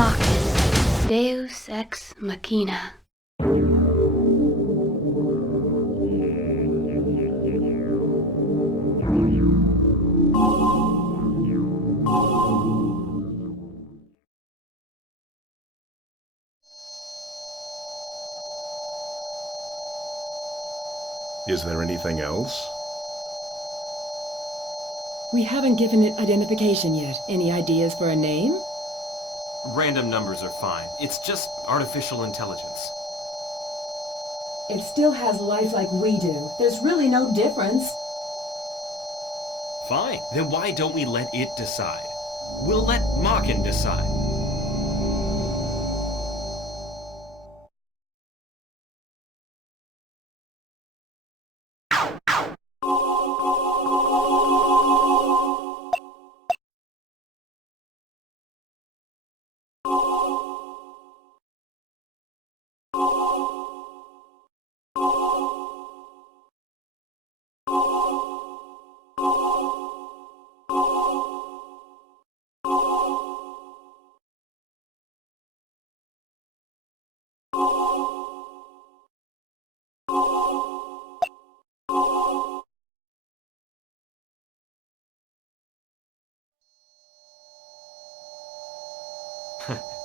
Maken, Deus Ex Machina. Is there anything else? We haven't given it identification yet. Any ideas for a name? Random numbers are fine. It's just artificial intelligence. It still has life like we do. There's really no difference. Fine. Then why don't we let it decide? We'll let Maken decide.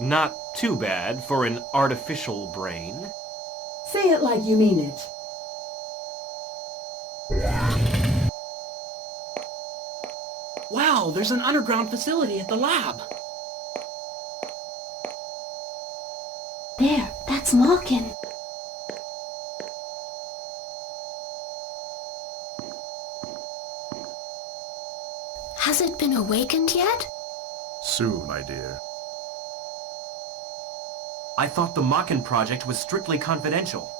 Not too bad for an artificial brain. Say it like you mean it. Wow, there's an underground facility at the lab. There, that's Maken. Has it been awakened yet? Soon, my dear. I thought the Maken project was strictly confidential.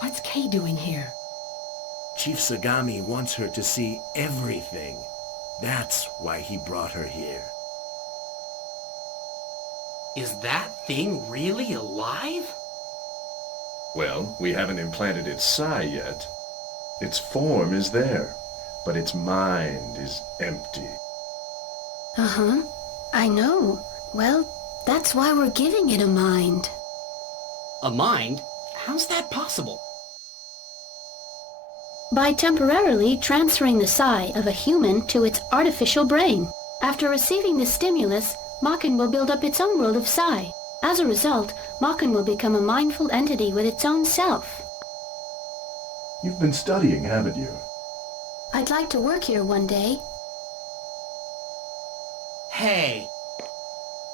What's Kay doing here? Chief Sagami wants her to see everything. That's why he brought her here. Is that thing really alive? Well, we haven't implanted its psi yet. Its form is there, but its mind is empty. Uh-huh. I know. Well, that's why we're giving it a mind. A mind? How's that possible? By temporarily transferring the psi of a human to its artificial brain. After receiving the stimulus, Maken will build up its own world of psi. As a result, Maken will become a mindful entity with its own self. You've been studying, haven't you? I'd like to work here one day. Hey!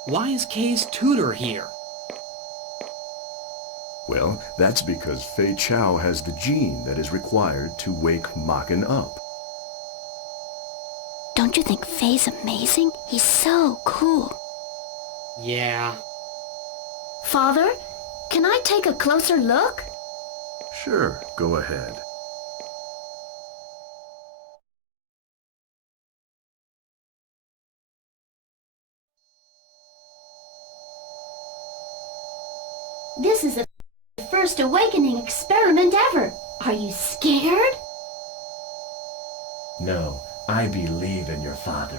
Why is Kay's tutor here? Well, that's because Fei Chao has the gene that is required to wake Maken up. Don't you think Faye's amazing? He's so cool. Yeah. Father, can I take a closer look? Sure, go ahead. This is the first awakening experiment ever. Are you scared? No, I believe in your father.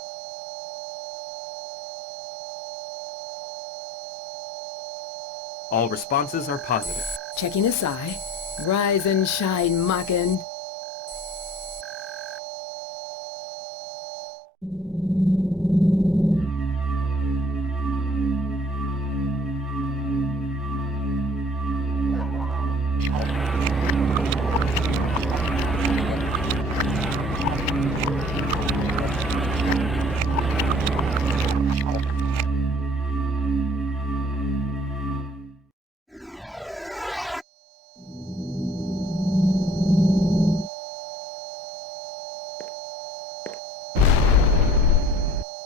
All responses are positive. Checking a psi. Rise and shine, Maken.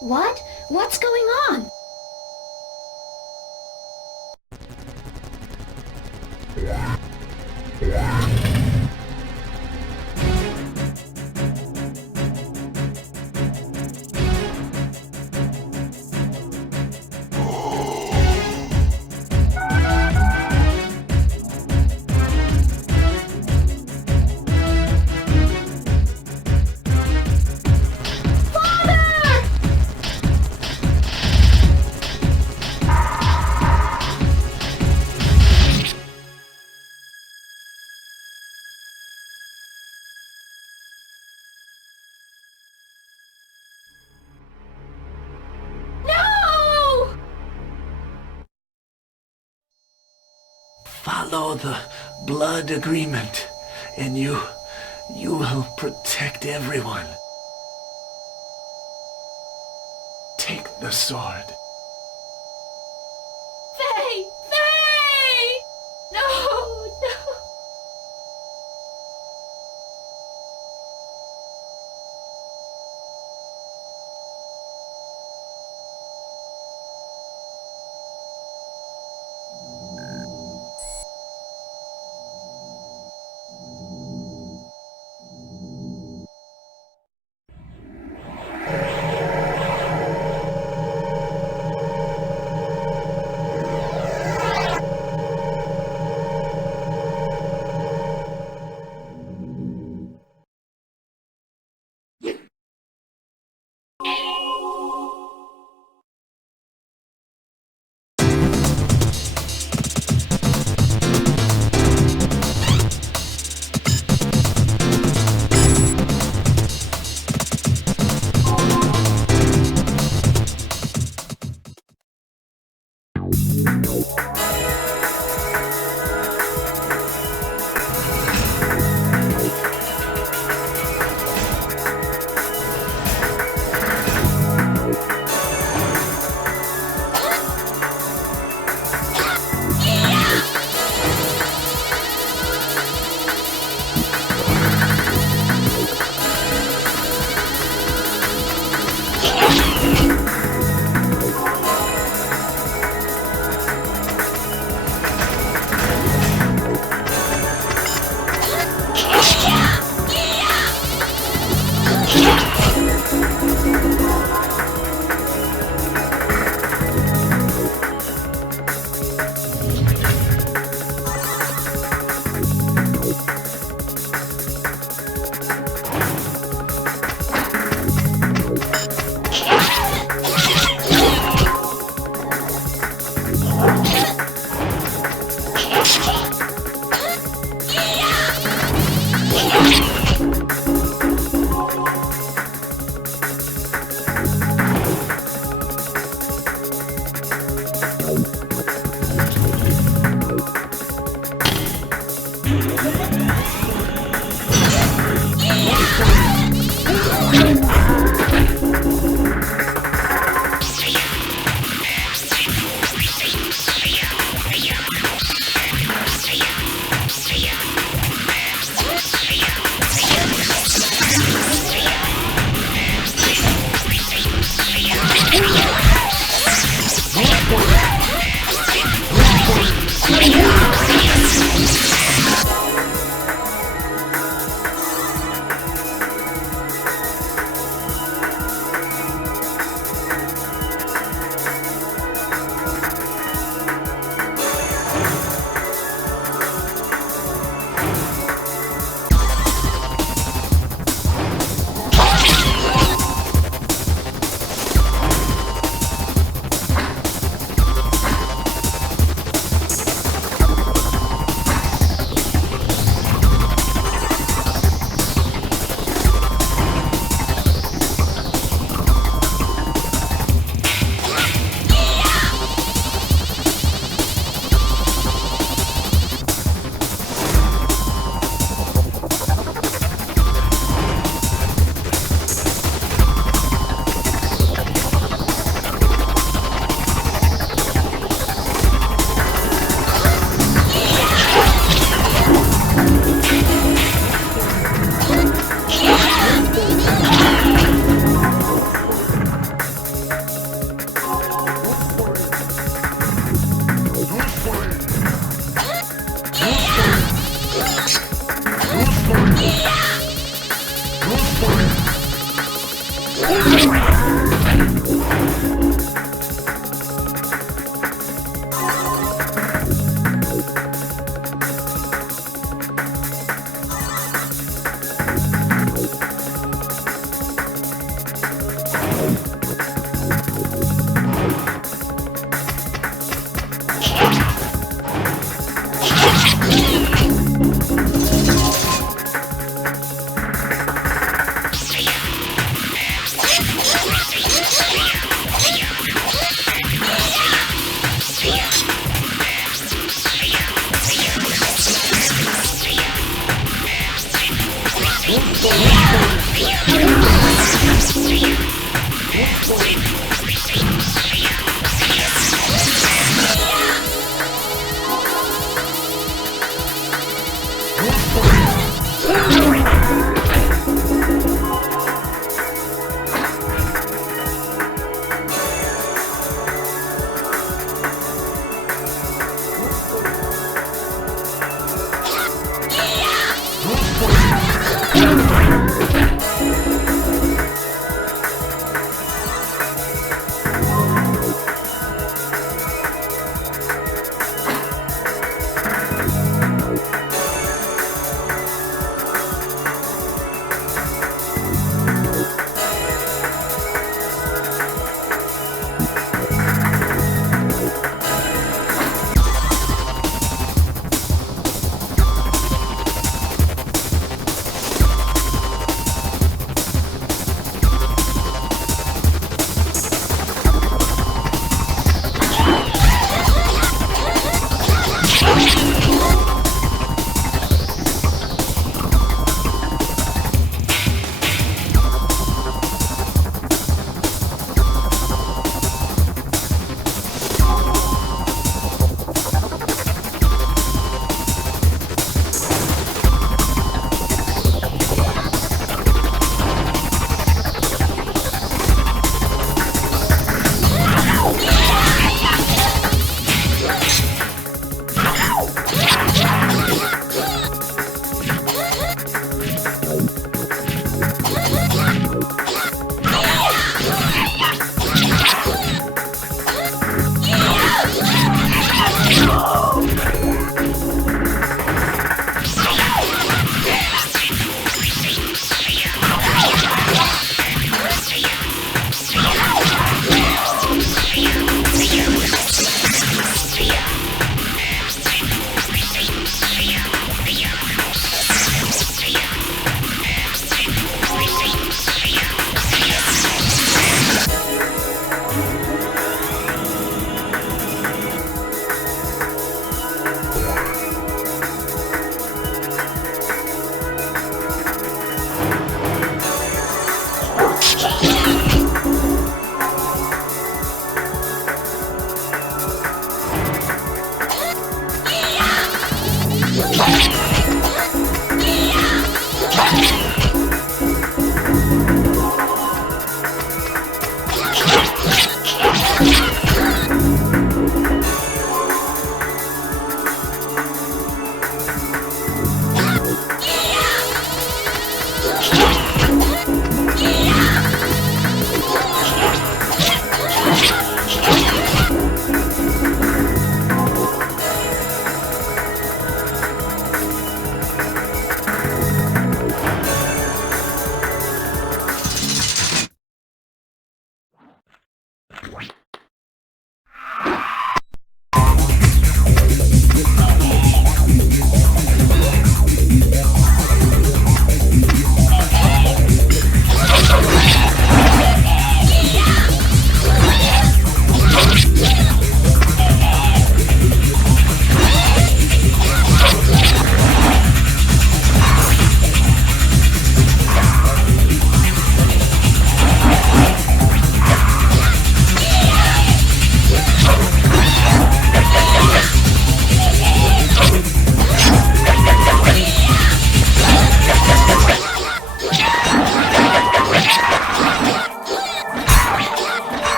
What? What's going on? follow the blood agreement, and you will protect everyone. Take the sword. Faye! Faye! No, no.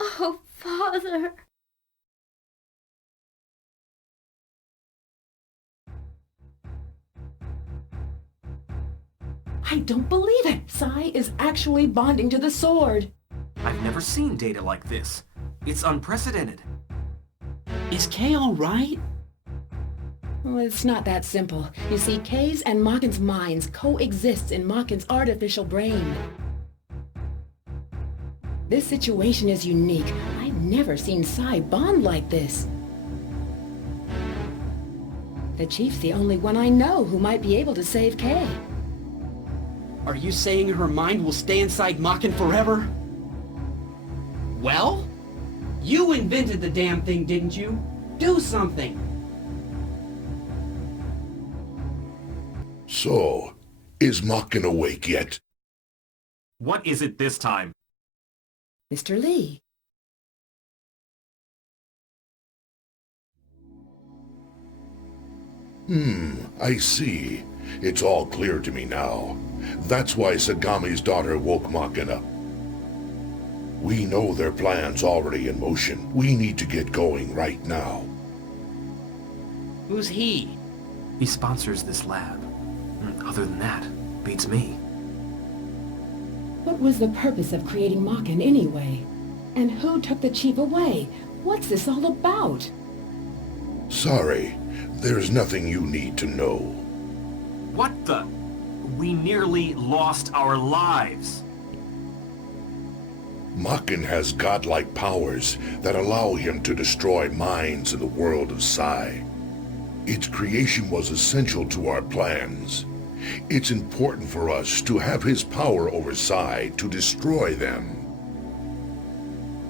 Oh, Father. I don't believe it! Sai is actually bonding to the sword. I've never seen data like this. It's unprecedented. Is Kay alright? Well, it's not that simple. You see, Kay's and Maken's minds coexist in Maken's artificial brain. This situation is unique. I've never seen Sai bond like this. The Chief's the only one I know who might be able to save Kay. Are you saying her mind will stay inside Maken forever? Well? You invented the damn thing, didn't you? Do something! So, is Maken awake yet? What is it this time? Mr. Lee. I see. It's all clear to me now. That's why Sagami's daughter woke Maken up. We know their plan's already in motion. We need to get going right now. Who's he? He sponsors this lab. Other than that, beats me. What was the purpose of creating Maken anyway? And who took the Chief away? What's this all about? Sorry, there's nothing you need to know. What the? We nearly lost our lives. Maken has godlike powers that allow him to destroy minds in the world of Sai. Its creation was essential to our plans. It's important for us to have his power over Sai to destroy them.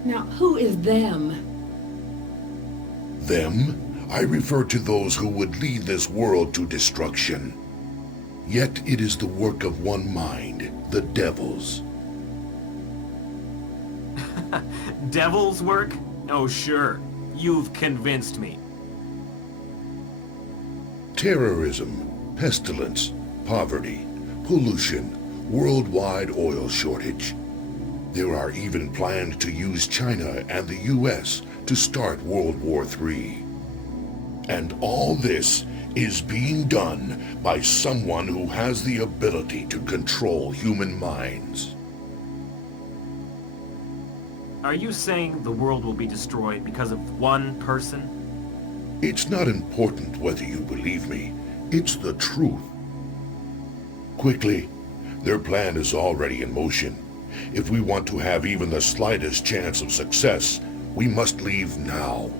Now, who is them? Them? I refer to those who would lead this world to destruction. Yet it is the work of one mind, the Devil's. Devil's work? Oh, sure. You've convinced me. Terrorism, pestilence, poverty, pollution, worldwide oil shortage. There are even plans to use China and the US to start World War III. And all this is being done by someone who has the ability to control human minds. Are you saying the world will be destroyed because of one person? It's not important whether you believe me. It's the truth. Quickly, their plan is already in motion. If we want to have even the slightest chance of success, we must leave now.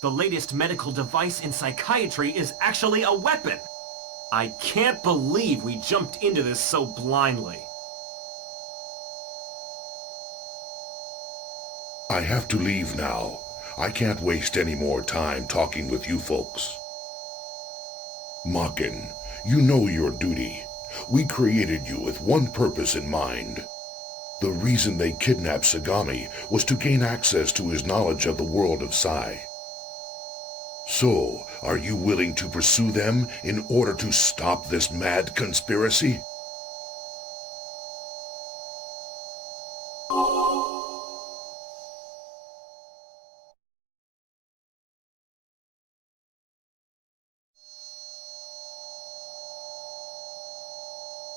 The latest medical device in psychiatry is actually a weapon! I can't believe we jumped into this so blindly. I have to leave now. I can't waste any more time talking with you folks. Maken, you know your duty. We created you with one purpose in mind. The reason they kidnapped Sagami was to gain access to his knowledge of the world of Sai. So, are you willing to pursue them in order to stop this mad conspiracy?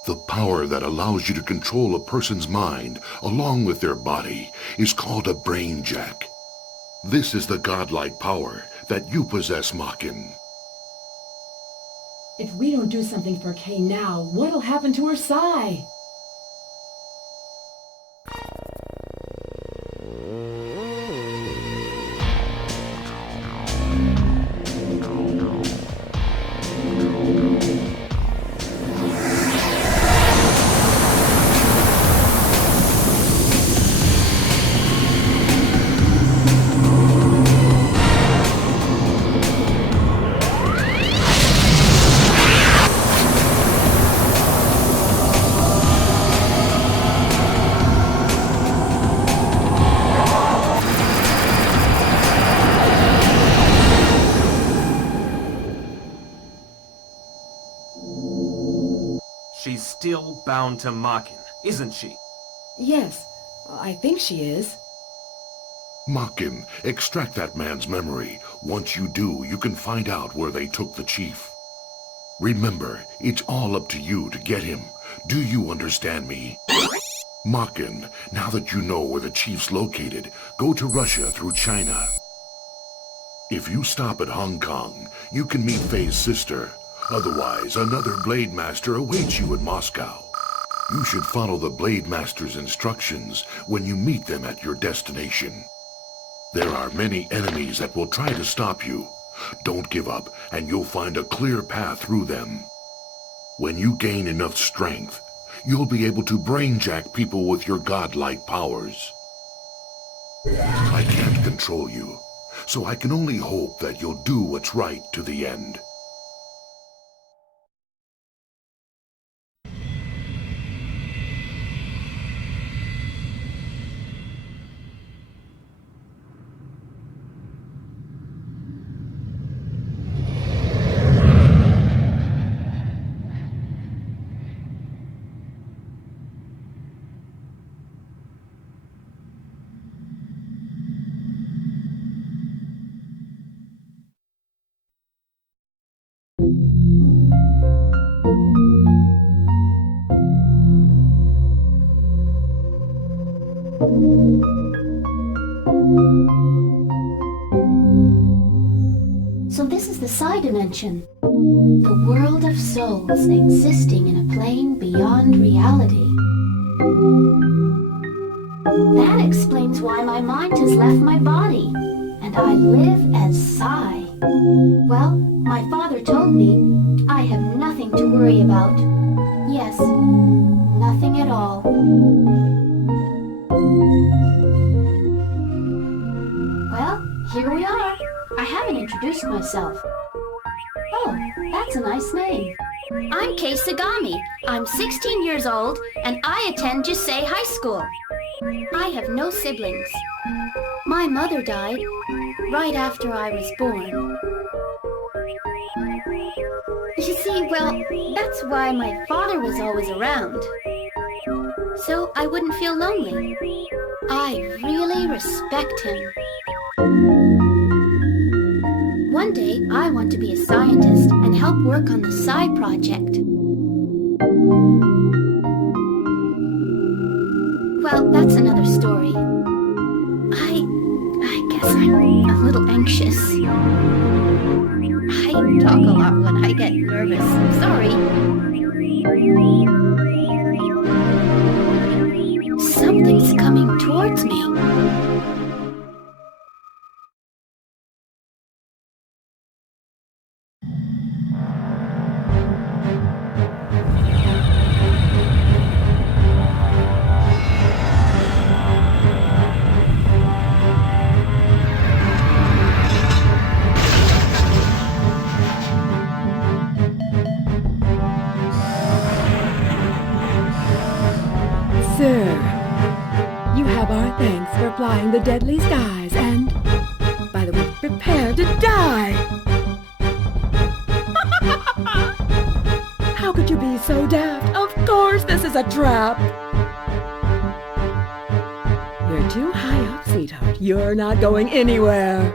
The power that allows you to control a person's mind along with their body is called a brain jack. This is the godlike power that you possess, Maken. If we don't do something for Kay now, what'll happen to her Sai? She's still bound to Maken, isn't she? Yes, I think she is. Maken, extract that man's memory. Once you do, you can find out where they took the chief. Remember, it's all up to you to get him. Do you understand me? Maken, now that you know where the chief's located, go to Russia through China. If you stop at Hong Kong, you can meet Fei's sister. Otherwise, another Blade Master awaits you in Moscow. You should follow the Blade Master's instructions when you meet them at your destination. There are many enemies that will try to stop you. Don't give up, and you'll find a clear path through them. When you gain enough strength, you'll be able to brainjack people with your godlike powers. I can't control you, so I can only hope that you'll do what's right to the end. So this is the Psi dimension. The world of souls existing in a plane beyond reality. That explains why my mind has left my body, and I live as Psi. Well, my father told me I have nothing to worry about. Yes, nothing at all. Well, here we are. I haven't introduced myself. Oh, that's a nice name. I'm Kei Sagami. I'm 16 years old, and I attend Jisei High School. I have no siblings. My mother died right after I was born. You see, well, that's why my father was always around. So I wouldn't feel lonely. I really respect him. One day, I want to be a scientist and help work on the Psi project. Well, that's another story. I guess I'm a little anxious. I talk a lot when I get nervous. Sorry. Something's coming towards me. Sir, you have our thanks for flying the deadly skies and, by the way, prepare to die. How could you be so daft? Of course this is a trap. You're too high up, sweetheart. You're not going anywhere.